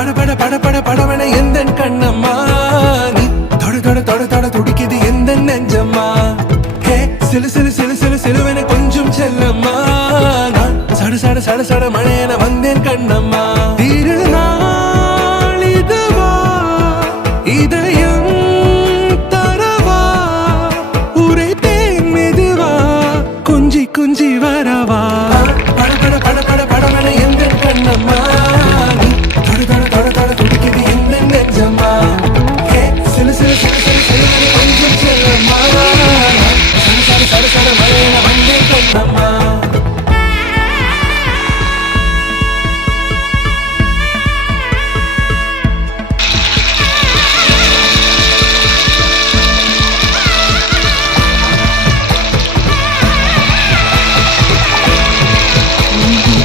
பட பட பட படவன எந்தன் கண்ணம்மா நீ தொட தொட தொட தொட துடிக்குது எந்த நெஞ்சம்மா ஹே சிலு சிலு சிலு சிலு சிலுவன கொஞ்சம் செல்லம்மா நான் சட சட சட சட மழையன வந்தேன் கண்ணம்மா